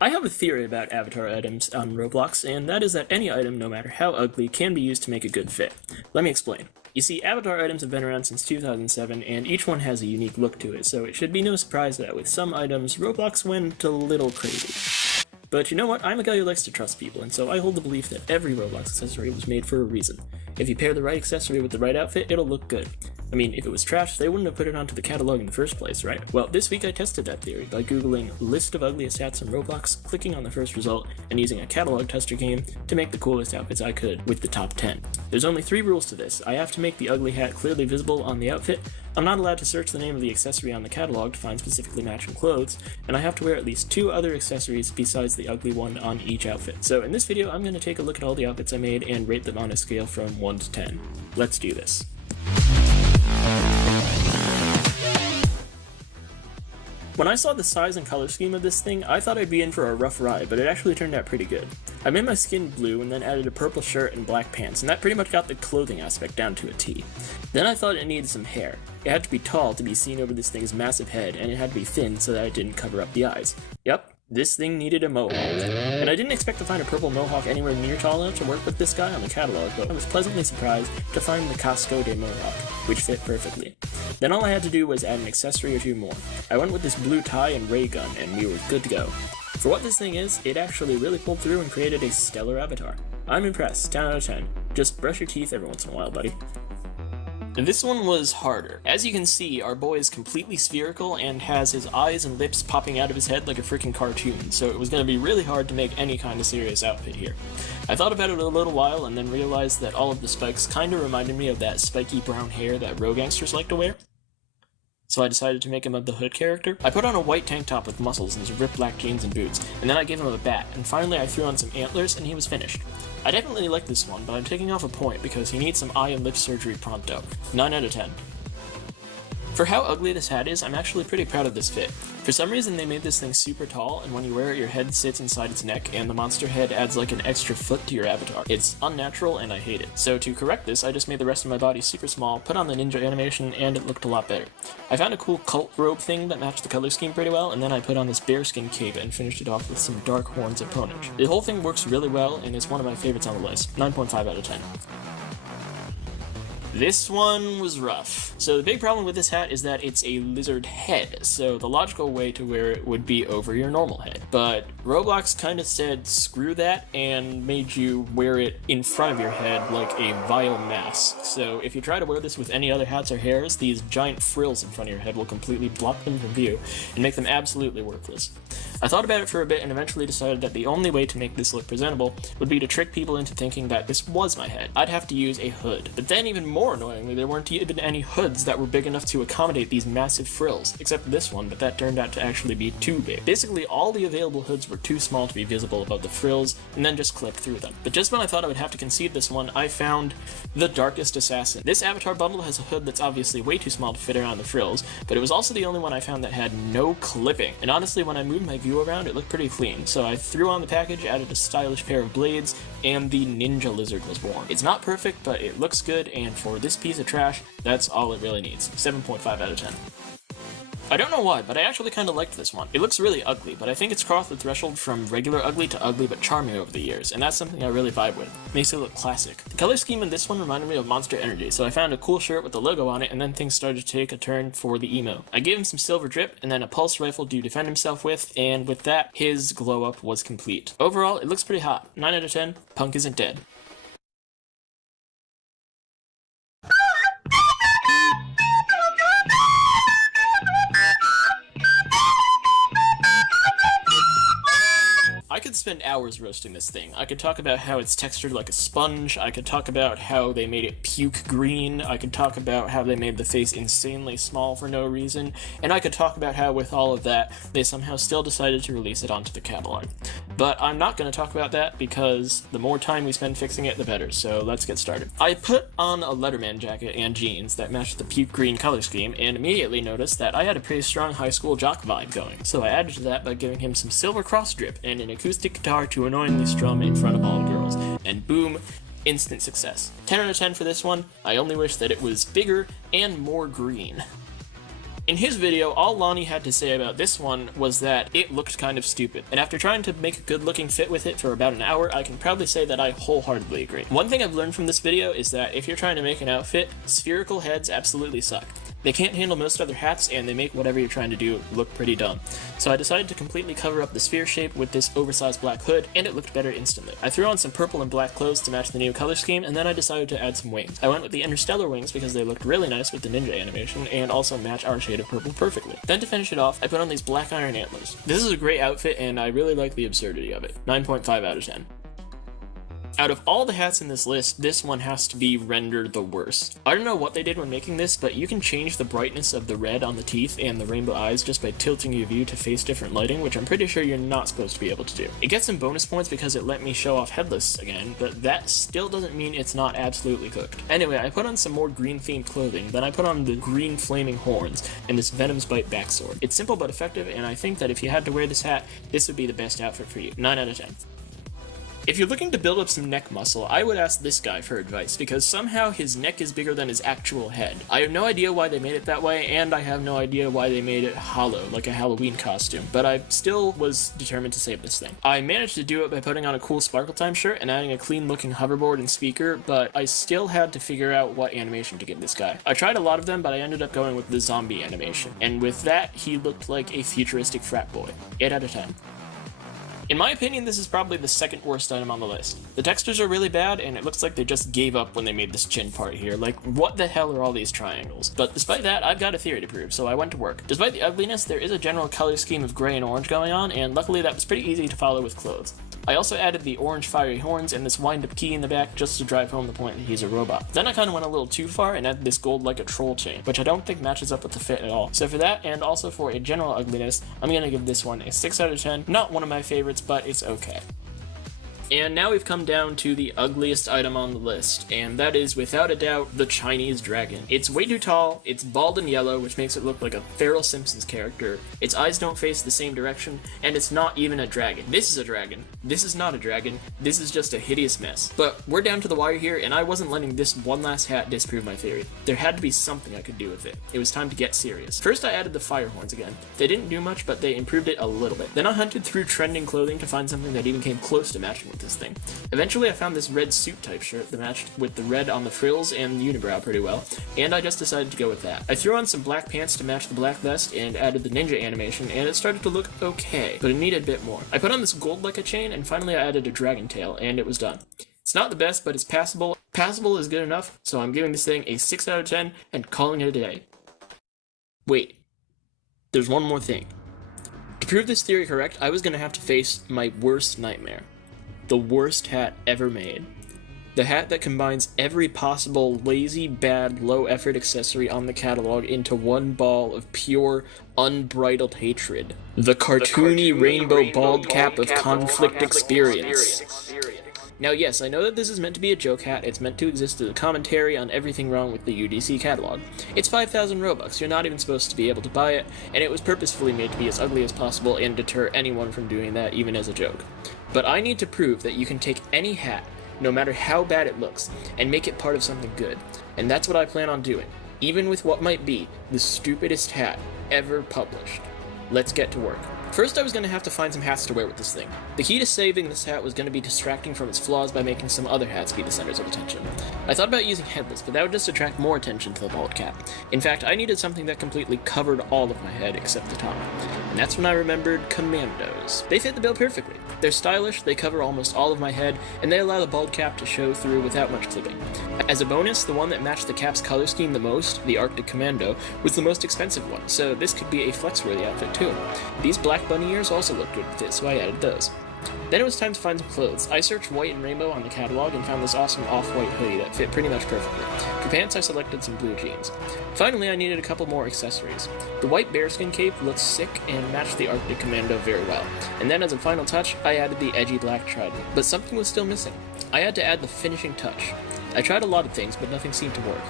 I have a theory about avatar items on Roblox, and that is that any item, no matter how ugly, can be used to make a good fit. Let me explain. You see, avatar items have been around since 2007, and each one has a unique look to it, so it should be no surprise that with some items, Roblox went a little crazy. But you know what, I'm a guy who likes to trust people, and so I hold the belief that every Roblox accessory was made for a reason. If you pair the right accessory with the right outfit, it'll look good. I mean, if it was trash, they wouldn't have put it onto the catalog in the first place, right? Well, this week I tested that theory by googling list of ugliest hats on Roblox, clicking on the first result, and using a catalog tester game to make the coolest outfits I could with the top 10. There's only 3 rules to this. I have to make the ugly hat clearly visible on the outfit, I'm not allowed to search the name of the accessory on the catalog to find specifically matching clothes, and I have to wear at least 2 other accessories besides the ugly one on each outfit. So in this video, I'm going to take a look at all the outfits I made and rate them on a scale from 1 to 10. Let's do this. When I saw the size and color scheme of this thing, I thought I'd be in for a rough ride, but it actually turned out pretty good. I made my skin blue and then added a purple shirt and black pants, and that pretty much got the clothing aspect down to a T. Then I thought it needed some hair. It had to be tall to be seen over this thing's massive head, and it had to be thin so that it didn't cover up the eyes. Yep, this thing needed a mohawk. And I didn't expect to find a purple mohawk anywhere near tall enough to work with this guy on the catalog, but I was pleasantly surprised to find the Casco de Mohawk, which fit perfectly. Then all I had to do was add an accessory or 2 more. I went with this blue tie and ray gun, and we were good to go. For what this thing is, it actually really pulled through and created a stellar avatar. I'm impressed, 10 out of 10. Just brush your teeth every once in a while, buddy. This one was harder. As you can see, our boy is completely spherical and has his eyes and lips popping out of his head like a freaking cartoon, so it was going to be really hard to make any kind of serious outfit here. I thought about it a little while and then realized that all of the spikes kinda reminded me of that spiky brown hair that rogue gangsters like to wear. So I decided to make him a the Hood character. I put on a white tank top with muscles and some ripped black jeans and boots, and then I gave him a bat, and finally I threw on some antlers and he was finished. I definitely like this one, but I'm taking off a point because he needs some eye and lip surgery pronto. 9 out of 10. For how ugly this hat is, I'm actually pretty proud of this fit. For some reason they made this thing super tall, and when you wear it your head sits inside its neck, and the monster head adds like an extra foot to your avatar. It's unnatural and I hate it. So to correct this, I just made the rest of my body super small, put on the ninja animation, and it looked a lot better. I found a cool cult robe thing that matched the color scheme pretty well, and then I put on this bearskin cape and finished it off with some dark horns of ponage. The whole thing works really well, and is one of my favorites on the list. 9.5 out of 10. This one was rough. So the big problem with this hat is that it's a lizard head, so the logical way to wear it would be over your normal head. But Roblox kinda said screw that and made you wear it in front of your head like a vile mask. So if you try to wear this with any other hats or hairs, these giant frills in front of your head will completely block them from view and make them absolutely worthless. I thought about it for a bit and eventually decided that the only way to make this look presentable would be to trick people into thinking that this was my head. I'd have to use a hood. But then even more annoyingly, there weren't even any hoods that were big enough to accommodate these massive frills, except this one, but that turned out to actually be too big. Basically, all the available hoods were too small to be visible above the frills, and then just clipped through them. But just when I thought I would have to concede this one, I found the Darkest Assassin. This avatar bundle has a hood that's obviously way too small to fit around the frills, but it was also the only one I found that had no clipping. And honestly, when I moved my view around, it looked pretty clean, so I threw on the package, added a stylish pair of blades, and the ninja lizard was born. It's not perfect, but it looks good, and for this piece of trash, that's all it really needs. 7.5 out of 10. I don't know why, but I actually kinda liked this one. It looks really ugly, but I think it's crossed the threshold from regular ugly to ugly but charming over the years, and that's something I really vibe with. Makes it look classic. The color scheme in this one reminded me of Monster Energy, so I found a cool shirt with the logo on it, and then things started to take a turn for the emo. I gave him some silver drip, and then a pulse rifle to defend himself with, and with that, his glow up was complete. Overall, it looks pretty hot. 9 out of 10, Punk isn't dead. I could spend hours roasting this thing. I could talk about how it's textured like a sponge, I could talk about how they made it puke green, I could talk about how they made the face insanely small for no reason, and I could talk about how with all of that, they somehow still decided to release it onto the catalog. But I'm not going to talk about that because the more time we spend fixing it, the better, so let's get started. I put on a Letterman jacket and jeans that matched the puke green color scheme, and immediately noticed that I had a pretty strong high school jock vibe going, so I added to that by giving him some silver cross drip and an acoustic guitar to annoyingly strum in front of all the girls, and boom, instant success. 10 out of 10 for this one. I only wish that it was bigger and more green. In his video, all Lonnie had to say about this one was that it looked kind of stupid, and after trying to make a good looking fit with it for about an hour, I can proudly say that I wholeheartedly agree. One thing I've learned from this video is that if you're trying to make an outfit, spherical heads absolutely suck. They can't handle most other hats, and they make whatever you're trying to do look pretty dumb. So I decided to completely cover up the sphere shape with this oversized black hood, and it looked better instantly. I threw on some purple and black clothes to match the new color scheme, and then I decided to add some wings. I went with the interstellar wings because they looked really nice with the ninja animation, and also match our shade of purple perfectly. Then to finish it off, I put on these black iron antlers. This is a great outfit, and I really like the absurdity of it. 9.5 out of 10. Out of all the hats in this list, this one has to be rendered the worst. I don't know what they did when making this, but you can change the brightness of the red on the teeth and the rainbow eyes just by tilting your view to face different lighting, which I'm pretty sure you're not supposed to be able to do. It gets some bonus points because it let me show off headless again, but that still doesn't mean it's not absolutely cooked. Anyway, I put on some more green themed clothing, then I put on the green flaming horns and this Venom's Bite backsword. It's simple but effective, and I think that if you had to wear this hat, this would be the best outfit for you. 9 out of 10. If you're looking to build up some neck muscle, I would ask this guy for advice, because somehow his neck is bigger than his actual head. I have no idea why they made it that way, and I have no idea why they made it hollow, like a Halloween costume, but I still was determined to save this thing. I managed to do it by putting on a cool Sparkle Time shirt and adding a clean-looking hoverboard and speaker, but I still had to figure out what animation to give this guy. I tried a lot of them, but I ended up going with the zombie animation, and with that, he looked like a futuristic frat boy. 8 out of 10. In my opinion, this is probably the second worst item on the list. The textures are really bad, and it looks like they just gave up when they made this chin part here. Like, what the hell are all these triangles? But despite that, I've got a theory to prove, so I went to work. Despite the ugliness, there is a general color scheme of gray and orange going on, and luckily that was pretty easy to follow with clothes. I also added the orange fiery horns and this wind-up key in the back just to drive home the point that he's a robot. Then I kind of went a little too far and added this gold like a troll chain, which I don't think matches up with the fit at all. So for that, and also for a general ugliness, I'm gonna give this one a 6 out of 10. Not one of my favorites, but it's okay. And now we've come down to the ugliest item on the list, and that is, without a doubt, the Chinese dragon. It's way too tall, it's bald and yellow, which makes it look like a Feral Simpsons character, its eyes don't face the same direction, and it's not even a dragon. This is a dragon. This is not a dragon. This is just a hideous mess. But we're down to the wire here, and I wasn't letting this one last hat disprove my theory. There had to be something I could do with it. It was time to get serious. First, I added the fire horns again. They didn't do much, but they improved it a little bit. Then I hunted through trending clothing to find something that even came close to matching with this thing. Eventually I found this red suit type shirt that matched with the red on the frills and the unibrow pretty well, and I just decided to go with that. I threw on some black pants to match the black vest and added the ninja animation, and it started to look okay, but it needed a bit more. I put on this gold like a chain, and finally I added a dragon tail, and it was done. It's not the best, but it's passable. Passable is good enough, so I'm giving this thing a 6 out of 10 and calling it a day. Wait, there's one more thing. To prove this theory correct, I was going to have to face my worst nightmare. The worst hat ever made. The hat that combines every possible lazy, bad, low-effort accessory on the catalog into one ball of pure, unbridled hatred. The cartoony rainbow bald cap of conflict experience. Now yes, I know that this is meant to be a joke hat, it's meant to exist as a commentary on everything wrong with the UDC catalog. It's 5,000 Robux, you're not even supposed to be able to buy it, and it was purposefully made to be as ugly as possible and deter anyone from doing that, even as a joke. But I need to prove that you can take any hat, no matter how bad it looks, and make it part of something good. And that's what I plan on doing, even with what might be the stupidest hat ever published. Let's get to work. First, I was going to have to find some hats to wear with this thing. The key to saving this hat was going to be distracting from its flaws by making some other hats be the centers of attention. I thought about using headless, but that would just attract more attention to the bald cap. In fact, I needed something that completely covered all of my head except the top. And that's when I remembered commandos. They fit the bill perfectly. They're stylish, they cover almost all of my head, and they allow the bald cap to show through without much clipping. As a bonus, the one that matched the cap's color scheme the most, the Arctic Commando, was the most expensive one, so this could be a flex-worthy outfit too. These black bunny ears also looked good with it, so I added those. Then it was time to find some clothes. I searched white and rainbow on the catalog and found this awesome off-white hoodie that fit pretty much perfectly. For pants, I selected some blue jeans. Finally, I needed a couple more accessories. The white bearskin cape looked sick and matched the Arctic Commando very well. And then as a final touch, I added the edgy black trident. But something was still missing. I had to add the finishing touch. I tried a lot of things, but nothing seemed to work.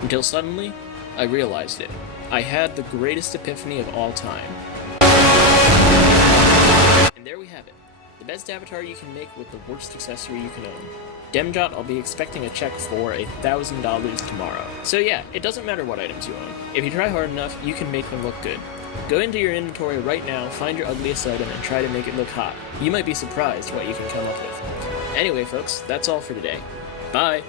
Until suddenly, I realized it. I had the greatest epiphany of all time. And there we have it. The best avatar you can make with the worst accessory you can own. Demjot, I'll be expecting a check for $1,000 tomorrow. So yeah, it doesn't matter what items you own. If you try hard enough, you can make them look good. Go into your inventory right now, find your ugliest item, and try to make it look hot. You might be surprised what you can come up with. Anyway folks, that's all for today. Bye!